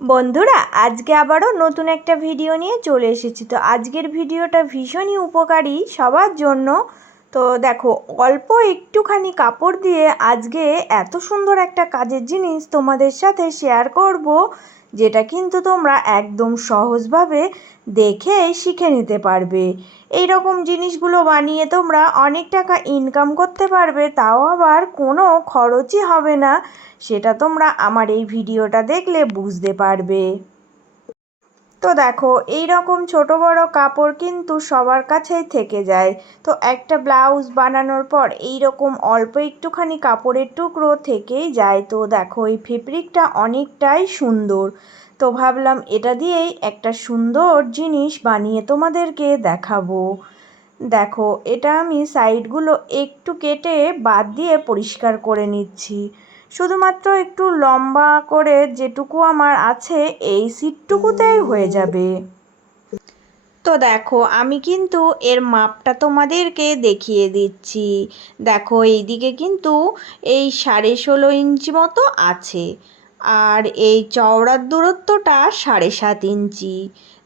বন্ধুরা, আজকে আবারও নতুন একটা ভিডিও নিয়ে চলে এসেছি। তো আজকের ভিডিওটা ভীষণই উপকারী সবার জন্য। তো দেখো, অল্প একটুখানি কাপড় দিয়ে আজকে এত সুন্দর একটা কাজের জিনিস তোমাদের সাথে শেয়ার করব, যেটা কিন্তু তোমরা একদম সহজভাবে দেখে শিখে নিতে পারবে। এই রকম জিনিসগুলো বানিয়ে তোমরা অনেক টাকা ইনকাম করতে পারবে, তাও আবার কোনো খরচই হবে না। সেটা তোমরা আমার এই ভিডিওটা দেখলে বুঝতে পারবে। তো দেখো, এই রকম ছোট বড় কাপড় কিন্তু সবার কাছেই থেকে যায়। তো একটা ব্লাউজ বানানোর পর এই রকম অল্প একটুখানি কাপড়ের টুকরো থেকেই যায়। তো দেখো, এই ফেব্রিকটা অনেকটাই সুন্দর। তো ভাবলাম এটা দিয়েই একটা সুন্দর জিনিস বানিয়ে তোমাদেরকে দেখাবো। দেখো, এটা আমি সাইডগুলো একটু কেটে বাদ দিয়ে পরিষ্কার করে নিচ্ছি। শুধুমাত্র একটু লম্বা করে যেটুকু আমার আছে এই সিটটুকুতেই হয়ে যাবে। তো দেখো, আমি কিন্তু এর মাপটা তোমাদেরকে দেখিয়ে দিচ্ছি। দেখো, এইদিকে কিন্তু এই 16.5 ইঞ্চি মতো আছে, আর এই চওড়ার দূরত্বটা 7.5 ইঞ্চি।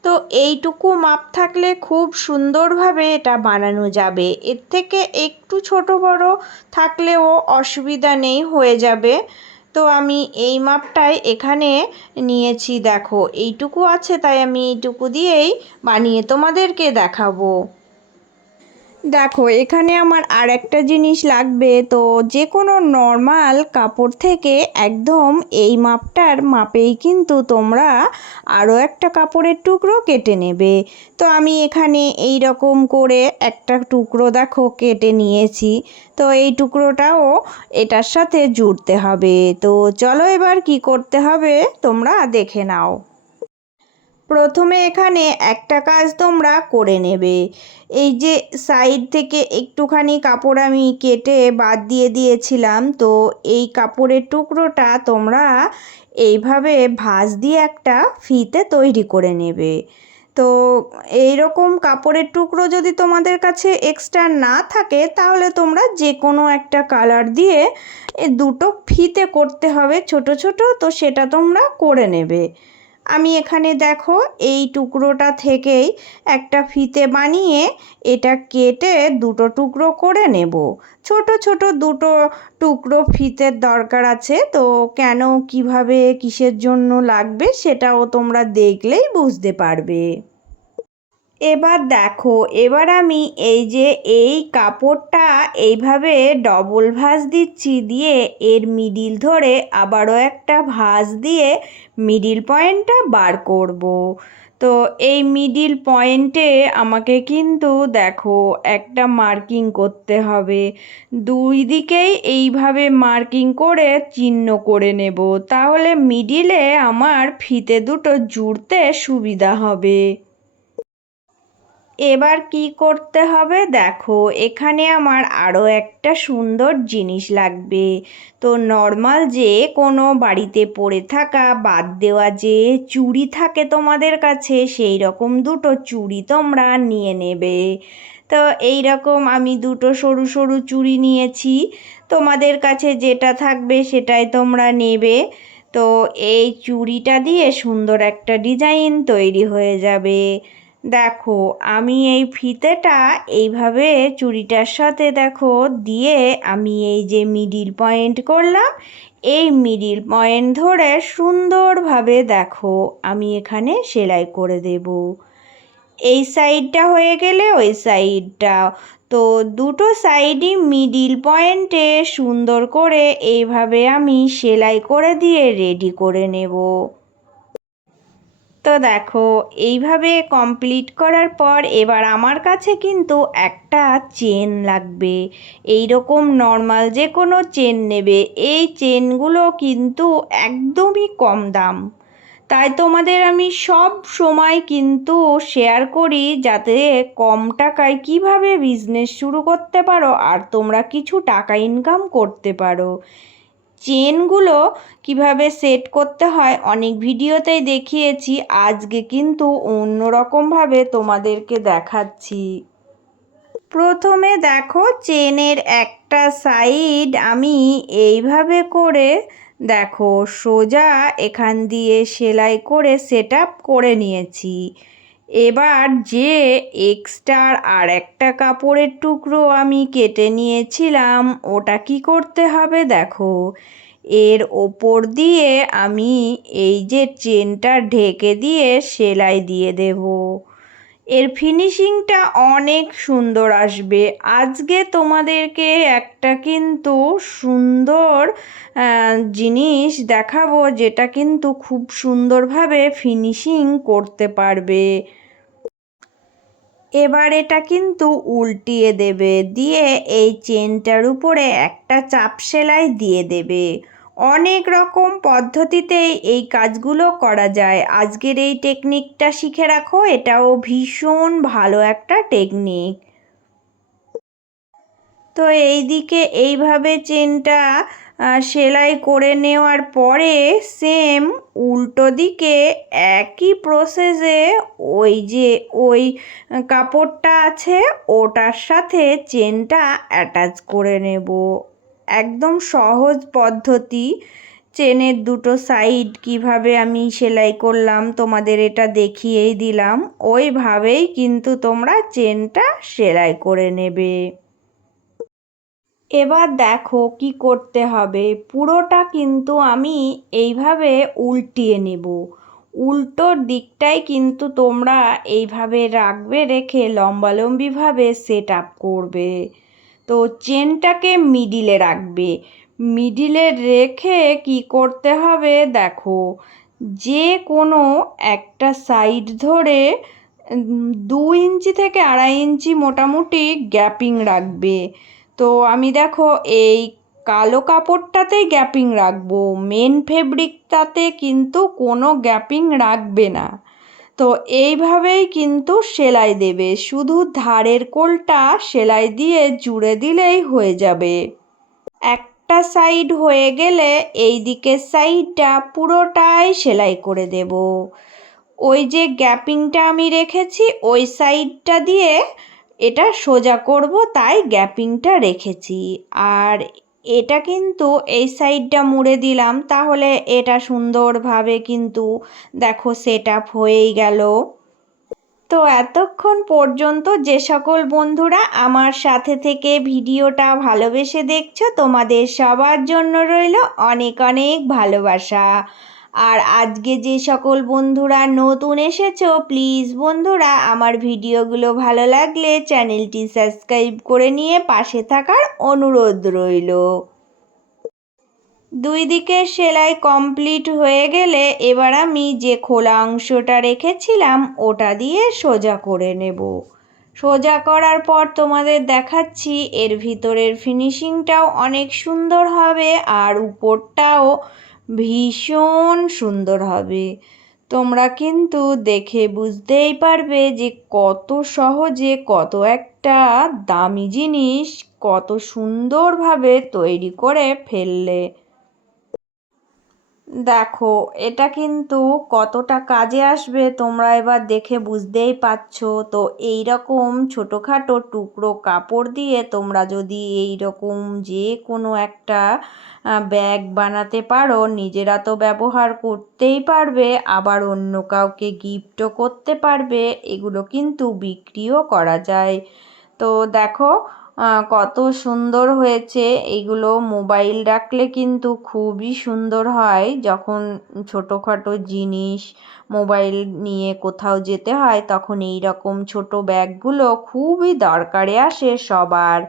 তো এইটুকু মাপ থাকলে খুব সুন্দরভাবে এটা বানানো যাবে। এর থেকে একটু ছোট বড় থাকলেও অসুবিধা নেই, হয়ে যাবে। তো আমি এই মাপটাই এখানে নিয়েছি। দেখো, এইটুকু আছে, তাই আমি এইটুকু দিয়েই বানিয়ে তোমাদেরকে দেখাবো। দেখো, এখানে আমার আর একটা জিনিস লাগবে। তো যে কোনো নর্মাল কাপড় থেকে একদম এই মাপেই কিন্তু তোমরা আরও একটা কাপড়ের টুকরো কেটে নেবে। তো আমি এখানে এই রকম করে একটা টুকরো দেখো কেটে নিয়েছি। তো এই টুকরোটাও এটার সাথে জুড়তে হবে। তো চলো এবার কি করতে হবে তোমরা দেখে নাও। প্রথমে এখানে একটা কাজ তোমরা করে নেবে। এই যে সাইড থেকে একটুখানি কাপড় আমি কেটে বাদ দিয়ে দিয়েছিলাম, তো এই কাপড়ের টুকরোটা তোমরা এইভাবে ভাঁজ দিয়ে একটা ফিতে তৈরি করে নেবে। তো এই রকম কাপড়ের টুকরো যদি তোমাদের কাছে এক্সট্রা না থাকে, তাহলে তোমরা যে কোনো একটা কালার দিয়ে দুটো ফিতে করতে হবে ছোট ছোট, তো সেটা তোমরা করে নেবে। আমি এখানে দেখো এই টুকরোটা থেকেই একটা ফিতে বানিয়ে এটা কেটে দুটো টুকরো করে নেব। ছোট ছোট দুটো টুকরো ফিতের দরকার আছে। তো কেন, কিভাবে, কিসের জন্য লাগবে সেটাও তোমরা দেখলেই বুঝতে পারবে। এবার দেখো, এবার আমি এই কাপড়টা এইভাবে ডবল ভাঁজ দিচ্ছি, দিয়ে এর মিডিল ধরে আবারও একটা ভাঁজ দিয়ে মিডিল পয়েন্টটা বার করব। তো এই মিডিল পয়েন্টে আমাকে কিন্তু দেখো একটা মার্কিং করতে হবে। দুই দিকেই এইভাবে মার্কিং করে চিহ্ন করে নেব, তাহলে মিডিলে আমার ফিতে দুটো জুড়তে সুবিধা হবে। এবার কি করতে হবে দেখো, এখানে আমার আরও একটা সুন্দর জিনিস লাগবে। তো নর্মাল যে কোনো বাড়িতে পড়ে থাকা বাদ দেওয়া যে চুড়ি থাকে তোমাদের কাছে, সেই রকম দুটো চুড়ি তোমরা নিয়ে নেবে। তো এই রকম আমি দুটো সরু সরু চুড়ি নিয়েছি। তোমাদের কাছে যেটা থাকবে সেটাই তোমরা নেবে। তো এই চুড়িটা দিয়ে সুন্দর একটা ডিজাইন তৈরি হয়ে যাবে। দেখো, আমি এই ফিতেটা এইভাবে চুড়িটার সাথে দেখো দিয়ে আমি এই যে মিডিল পয়েন্ট করলাম, এই মিডিল পয়েন্ট ধরে সুন্দরভাবে দেখো আমি এখানে সেলাই করে দেব। এই সাইডটা হয়ে গেলে ওই সাইডটা, তো দুটো সাইডই মিডিল পয়েন্টে সুন্দর করে এইভাবে আমি সেলাই করে দিয়ে রেডি করে নেব। তো দেখো, এইভাবে কমপ্লিট করার পর এবার আমার কাছে কিন্তু একটা চেন লাগবে। এই রকম নর্মাল যে কোনো চেন নেবে। এই চেনগুলো কিন্তু একদমই কম দাম, তাই তোমাদের আমি সব সময় কিন্তু শেয়ার করি, যাতে কম টাকায় কিভাবে বিজনেস শুরু করতে পারো আর তোমরা কিছু টাকা ইনকাম করতে পারো। চেনগুলো কিভাবে সেট করতে হয় অনেক ভিডিওতেই দেখিয়েছি, আজকে কিন্তু অন্যরকমভাবে তোমাদেরকে দেখাচ্ছি। প্রথমে দেখো, চেনের একটা সাইড আমি এইভাবে করে দেখো সোজা এখান দিয়ে সেলাই করে সেট আপ করে নিয়েছি। এবার যে এক্সট্রা আর একটা কাপড়ের টুকরো আমি কেটে নিয়েছিলাম ওটা কি করতে হবে দেখো, এর ওপর দিয়ে আমি এই যে চেনটা ঢেকে দিয়ে সেলাই দিয়ে দেব। এর ফিনিশিংটা অনেক সুন্দর আসবে। আজকে তোমাদেরকে একটা কিন্তু সুন্দর জিনিস দেখাবো যেটা কিন্তু খুব সুন্দরভাবে ফিনিশিং করতে পারবে। এবার এটা কিন্তু উল্টিয়ে দেবে, দিয়ে এই চেনটার উপরে একটা চাপ সেলাই দিয়ে দেবে। অনেক রকম পদ্ধতিতেই এই কাজগুলো করা যায়। আজকের এই টেকনিকটা শিখে রাখো, এটাও ভীষণ ভালো একটা টেকনিক। তো এই দিকে এইভাবে চেনটা সেলাই করে নেওয়ার পরে সেম উল্টো দিকে একই প্রসেসে ওই কাপড়টা আছে ওটার সাথে চেনটা অ্যাটাচ করে নেব। একদম সহজ পদ্ধতি। চেনের দুটো সাইড কিভাবে আমি সেলাই করলাম তোমাদের এটা দেখিয়েই দিলাম, ওইভাবেই কিন্তু তোমরা চেনটা সেলাই করে নেবে। এবার দেখো কি করতে হবে, পুরোটা কিন্তু আমি এইভাবে উল্টিয়ে নেব। উল্টোর দিকটাই কিন্তু তোমরা এইভাবে রাখবে, রেখে লম্বালম্বিভাবে সেট আপ করবে। তো চেনটাকে মিডিলে রাখবে। মিডিলে রেখে কি করতে হবে দেখো, যে কোনো একটা সাইড ধরে 2 ইঞ্চি থেকে 2.5 ইঞ্চি মোটামুটি গ্যাপিং রাখবে। তো আমি দেখো এই কালো কাপড়টাতেই গ্যাপিং রাখবো, মেন ফেব্রিকটাতে কিন্তু কোনো গ্যাপিং রাখবে না। তো এইভাবেই কিন্তু সেলাই দেবে, শুধু ধারের কোলটা সেলাই দিয়ে জুড়ে দিলেই হয়ে যাবে। একটা সাইড হয়ে গেলে এই দিকের সাইডটা পুরোটাই সেলাই করে দেব। ওই যে গ্যাপিংটা আমি রেখেছি ওই সাইডটা দিয়ে এটা সোজা করব, তাই গ্যাপিংটা রেখেছি। আর এটা কিন্তু এই সাইডটা মুড়ে দিলাম, তাহলে এটা সুন্দরভাবে কিন্তু দেখো সেট আপ হয়েই গেল। তো এতক্ষণ পর্যন্ত যে সকল বন্ধুরা আমার সাথে থেকে ভিডিওটা ভালোবেসে দেখছো, তোমাদের সবার জন্য রইল অনেক অনেক ভালোবাসা। আর আজকে যে সকল বন্ধুরা নতুন এসেছো, প্লিজ বন্ধুরা আমার ভিডিওগুলো ভালো লাগলে চ্যানেলটি সাবস্ক্রাইব করে নিয়ে পাশে থাকার অনুরোধ রইল। 2 দিকের সেলাই কমপ্লিট হয়ে গেলে এবার আমি যে খোলা অংশটা রেখেছিলাম ওটা দিয়ে সোজা করে নেব। সোজা করার পর তোমাদের দেখাচ্ছি এর ভিতরের ফিনিশিংটাও অনেক সুন্দর হবে আর উপরটাও ভীষণ সুন্দর হবে। তোমরা কিন্তু দেখে বুঝতেই পারবে যে কত সহজে কত একটা দামি জিনিস কত সুন্দরভাবে তৈরি করে ফেললে। দেখো এটা কিন্তু কতটা কাজে আসবে তোমরা এবার দেখে বুঝতেই পারছো। তো এই রকম ছোটোখাটো টুকরো কাপড় দিয়ে তোমরা যদি এই রকম যে কোনো একটা ব্যাগ বানাতে পারো, নিজেরা তো ব্যবহার করতেই পারবে, আবার অন্য কাউকে গিফটও করতে পারবে। এগুলো কিন্তু বিক্রিও করা যায়। তো দেখো কত সুন্দর হয়েছে। এগুলো মোবাইল রাখলে কিন্তু খুবই সুন্দর হয়, যখন ছোটোখাটো জিনিস মোবাইল নিয়ে কোথাও যেতে হয় তখন এই রকম ছোটো ব্যাগগুলো খুবই দরকারে আসে সবার।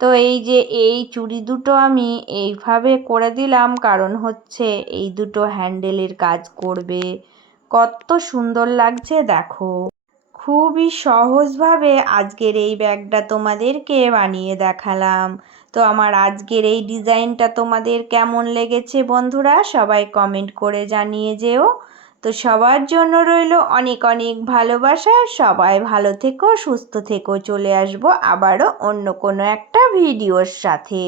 তো এই যে এই চুড়ি দুটো আমি এইভাবে করে দিলাম, কারণ হচ্ছে এই দুটো হ্যান্ডেলের কাজ করবে। কত সুন্দর লাগছে দেখো। খুবই সহজভাবে আজকের এই ব্যাগটা তোমাদেরকে বানিয়ে দেখালাম। তো আমার আজকের এই ডিজাইনটা তোমাদের কেমন লেগেছে বন্ধুরা, সবাই কমেন্ট করে জানিয়ে যেও। তো সবার জন্য রইল অনেক অনেক ভালোবাসা। সবাই ভালো থেকো, সুস্থ থেকো। চলে আসবো আবারও অন্য কোনো একটা ভিডিওর সাথে।